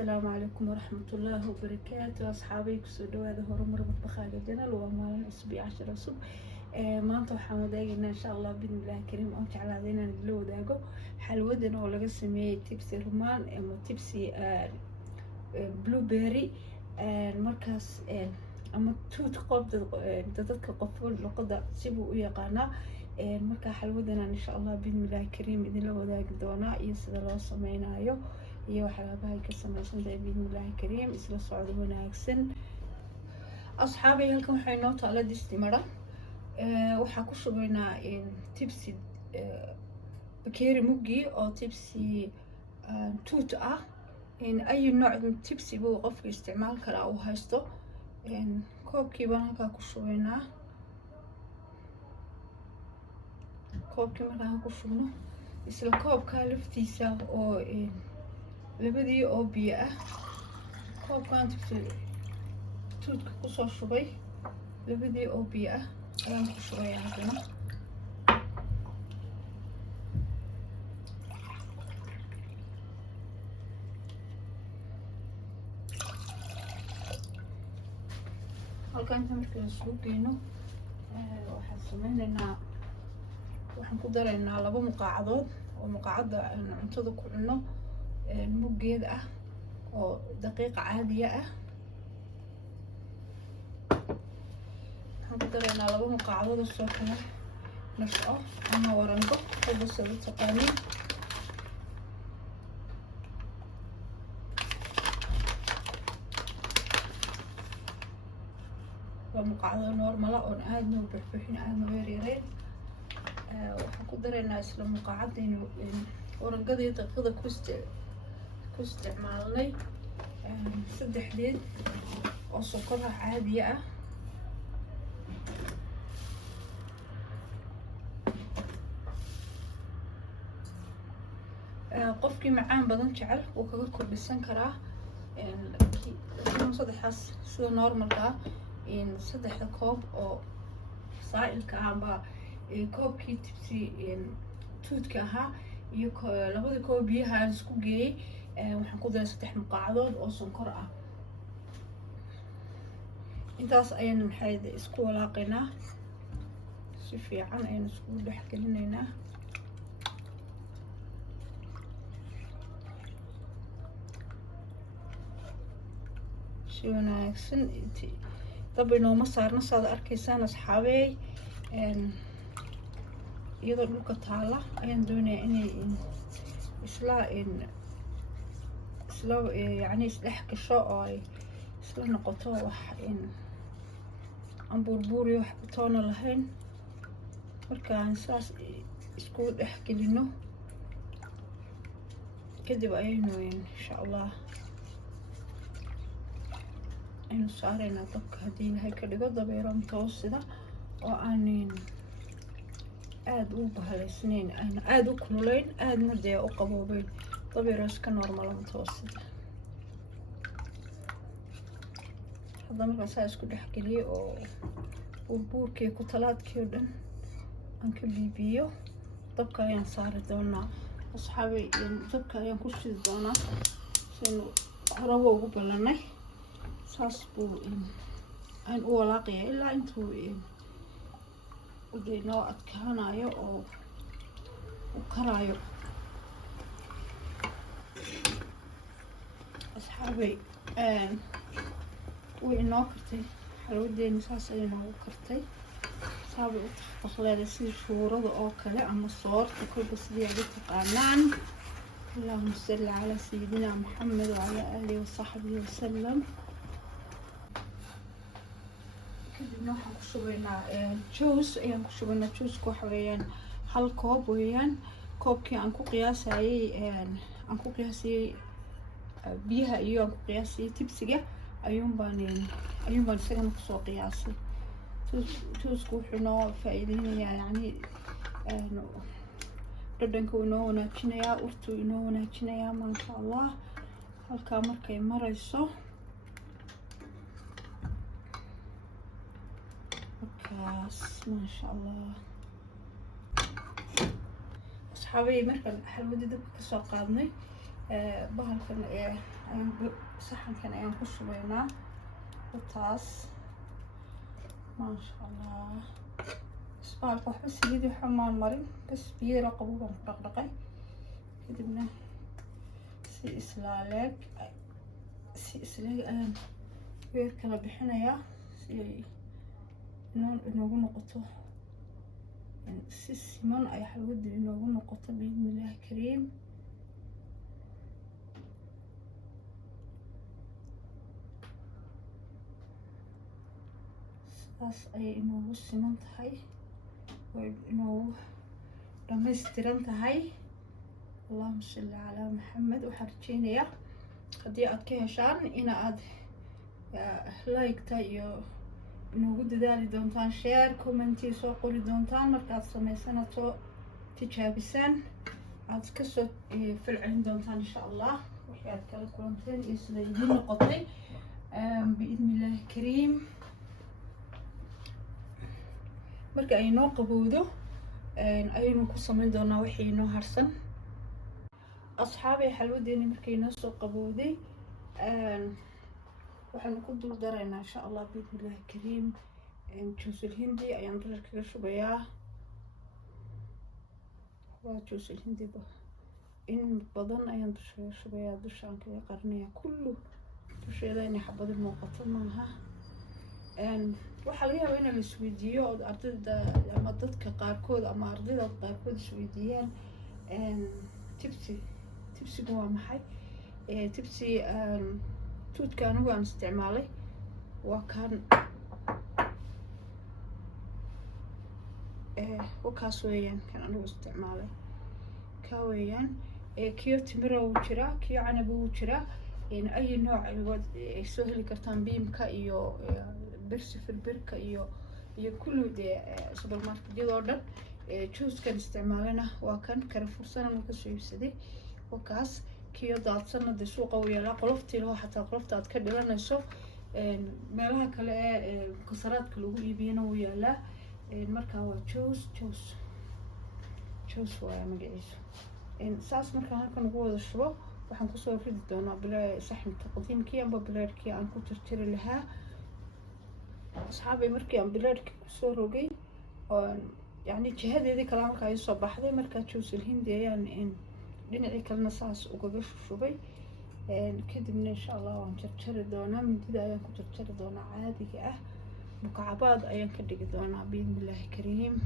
السلام عليكم ورحمة الله وبركاته أصحابي كسودو هذا هو رمر مطبخاga جنال ومالin cusub iyo cashir cusub maanta waxaan wadaagaynaa insha Allah bismillaah kariim oo jeclaaday inaan idin wadaago xalwadan oo laga sameeyay tibsi rumaan ama tibsi blueberry markaas ama tuut qof dadka qof luqada sibuu u yaqaanaa marka xalwadan insha Allah bismillaah kariim idin la wadaagi doonaa iyo sida loo sameeyo iyo waxyaabaha ay ka samaysan tahay bismillaahi kariim isla socdo wanaagsan asxaabay halkan waxay noo taala distimara waxaa ku shubaynaa tibsi bakeeri mugi oo tibsi tuut ah ay nooc tibsi buu qofka isticmaal karaa uu haysto koobkii baan halkaa ku shubaynaa koobkii markaan ku shubno isla koobka laftiisa oo labadii oo biyo ah koobkan tibsi tuutka ku soo shubay labadii oo biyo ah ayaan ku shubay hadana halkan markii la soo geeyno waxaan sameynaynaa waxaan ku daraynaa 2 muqaacadood oo muqaacada cuntada ku cunno muggeed ah oo daqiiqa caadiya ah waxaan ku daraynaa 2 muqaacadood oo soo kala nasco ama warango oo sida taqaaniin waa muqaacado normal oo aad u buuxbuuxin aad u yaryareen waxaan ku daraynaa isla muqaacadeen warangada iyo daqiiqada ku isticmaalnay saddexdeed oo sonkor caadiya ah qofkii macaan badan jecel wuu kaga kordhisan karaa saddexdaas sida normalka ah saddexda koob oo saailka amba koobkii tibsi tuutka ahaa iyo labada koob biyaha aan isku geeyay waxaan ku daray 3 muqaacadood oo sonkor ah intaas ayaan maxay isku walaaqaynaa si fiican ayaan isku dhex gelinaynaa si wanaagsan dab inooma saarna saad arkaysaan asxaabey iyadoo dhulka taala ayaan doonayaa inay isla yani isdhex gasho oo ay isla noqoto wax aan buurbuuriyo wax toona lahayn markaan saas isku dhex gelino kadib ayaynu insha Allah aynu saaraynaa dabka haddii ilaahay ka dhigo dabeero mutawasida oo aan aad u bahalaysnayn aad u kululayn aadna dee u qaboobayn dabeero iska normal mutawasida hadda markaan saa isku dhex geliyay oo buurbuurkii ku talaadkii oo dhan aan ka biibiyo dabka ayaan saari doonaa asxaabay dabka ayaan ku shidi doonaa sinu horaba ugu ballanay saas buu aan u walaaqaya ilaa intuu noo adkaanayo oo u karaayo asxaabay way inoo kartay xalwadeeni saas ayay noogu kartay saabay u taqleeday sida shuurada oo kale ama soorta kolba sidii aad u taqaanaan اللهم صل على سيدنا محمد وعلى آله وصحبه وسلم kadibna waxaan ku shubaynaa juice ayaan ku shubaynaa juice waxa weeyaan hal koob weeyaan koobkii aan ku qiyaasayay biyaha iyo aan ku qiyaasayay tibsiga ayuun baan isagana kusoo qiyaasay juice wuxuu noo faa'iideynayaa yani dhadhanka uu inoo wanaajinayaa urtuu inoo wanaajinayaa maasha Allah halkaa markay marayso ما شاء الله أصحابي مركز حلوة دب كسوق قادني بهالكن saxankan ayaan ku shubaynaa taas maasha allah. isbaalka waxba saliid waxa maan marin, bas biyo yar oo qabow baan ku dhaqdhaqay, kadibna si islaaleeg ayaan weer kala bixinayaa si ay inoogu noqoto si siman ay xalwadu inoogu noqoto biidnillaahi kariim. sidaas ayay inoogu siman tahay, way inoogu dhammaystiran tahay. allahuma salli calaa maxamed. waxaan rajeynayaa haddii aad ka heshaan ina aad like-ta iyo inoogu dadaali doontaan, share commentii soo qori doontaan markaad samaysanaad soo tijaabisaan, aad kasoo falcelin doontaan insha allah wixii aad kala kulanteen iyo sida idin noqotay biidnillaahi kariim. marka ay noo qabowdo ayaynu ku samayn doonaa wixii inoo harsan. asxaabay xalwadeeni markay noo soo qabowday waxaanu ku dul daraynaa insha allah biidnillaahi kariim juusul hindi ayaan dusha kaga shubayaa. waa juusul hindi in badan ayaan dusha kaga shubayaa, dushaan kaga qarinayaa kullu dusheeda inay xabadi muuqato maaha. waxaa laga yaabaa in la isweydiiyo oo ardayda ama dadka qaarkood ama ardayda qaarkood isweydiiyaan tibsigu waa maxay. tibsi tuudka anigu aan isticmaalay waa kan kaas weeyaan, kan anigu isticmaalay ka weeyaan. kiyo timira wuu jiraa, kiyo canaba wuu jiraa, ay nooc ay soo heli kartaan biimka iyo birka iyo kullu dee supermarketyada oo dhan. juuskan isticmaalana waa kan Carrefour-sana kasoo iibsaday. wakaas kiyo daadsana dee suuqa u yaalaa, qoloftii laho xataa qolofta aad ka dhilanayso. meelaha kale ee kasaraadka lagu iibiyana wuu yaalaa. markaa waa joos waa magaciisu. saas markaan halkan ugu wada shubo waxaan kusoo ridi doonaa saxanka qadiimkii amba bilaadhkii aan ku tirtiri lahaa. asxaabay markii aan bilaadhkii kusoo rogay yani jihadeedii kale markaa ii soo baxday, markaa juusul hindi ayaan dhinacii kalena saas ugaga shubay. kadibna insha allah waan jarjari doonaa, mindida ayaan ku jarjari doonaa caadiga ah, mukacbaad ayaan ka dhigi doonaa biidnillaahi kariim.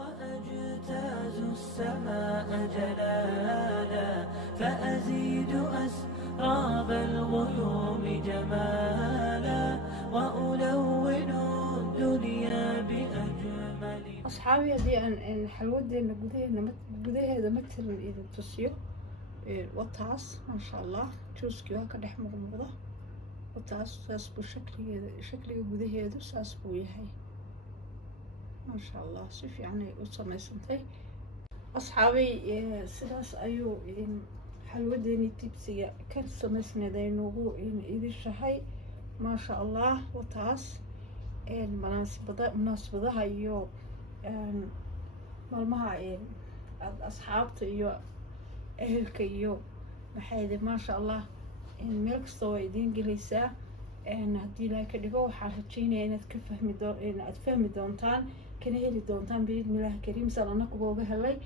وأجتاز السماء جلالا فأزيد أسراب الغيوم جمالا وألون الدنيا بأجمل. أصحابي هذه أن حلوتنا gudaheeda matalan idin tusiyo wataas maasha allah juuskii waa ka dhex muuqda. wataas saas buu shakliga gudaheedu saas buu yahay maasha allah, si fiican ay u samaysantay. asxaabay sidaas ayuu xalwadeeni tibsiga ka samaysneed ay noogu idishahay maasha allah. wataas munaasabadaha iyo maalmaha asxaabta iyo ehelka iyo maxayde maasha allah meel kasta waa idiin gelaysaa. haddii ilaahay ka dhigo waxaan rajeynayaa inaad fahmi doontaan kana heli doontaan biidnillaahi kariim saan anaguba uga helay.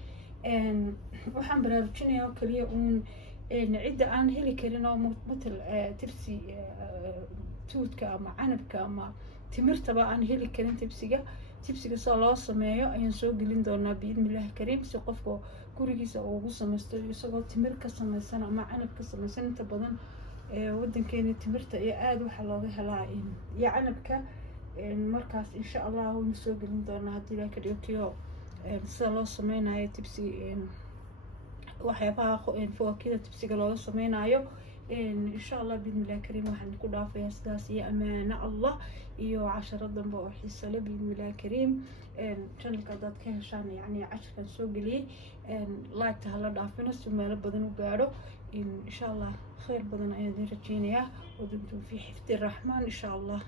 waxaan baraarujinayaa oo kaliya uun cidda aan heli karin oo matal tibsi tuudka ama canabka ama timirtaba aan heli karin tibsiga soo loo sameeyo ayaan soo gelin doonaa biidnillaahi kariim, si qofka gurigiisa ugu samaysto isagoo timir ka samaysan ama canab ka samaysan. inta badan wadankeena timirta iyo aada waxaa looga helaa iyo canabka. markaas insha allah waynu soo gelin doonaa haddii ilaahay ka dhigo kiyo sida loo sameynayo tibsi, waxyaabaha fawaakida tibsiga looga sameynayo. insha allah biidnillaahi kariim waxaan ku dhaafayaa sidaas iyo amaano allah iyo casharo dambe oo xiiso leh biidnillaahi kariim. channelka haddaad ka heshaan yani casharkan soo geliyey like-ta hala dhaafina si meelo badan u gaadho. insha allah khayr badan ayaan idin rajeynayaa. ودمتم في حفظ الرحمن إن شاء الله.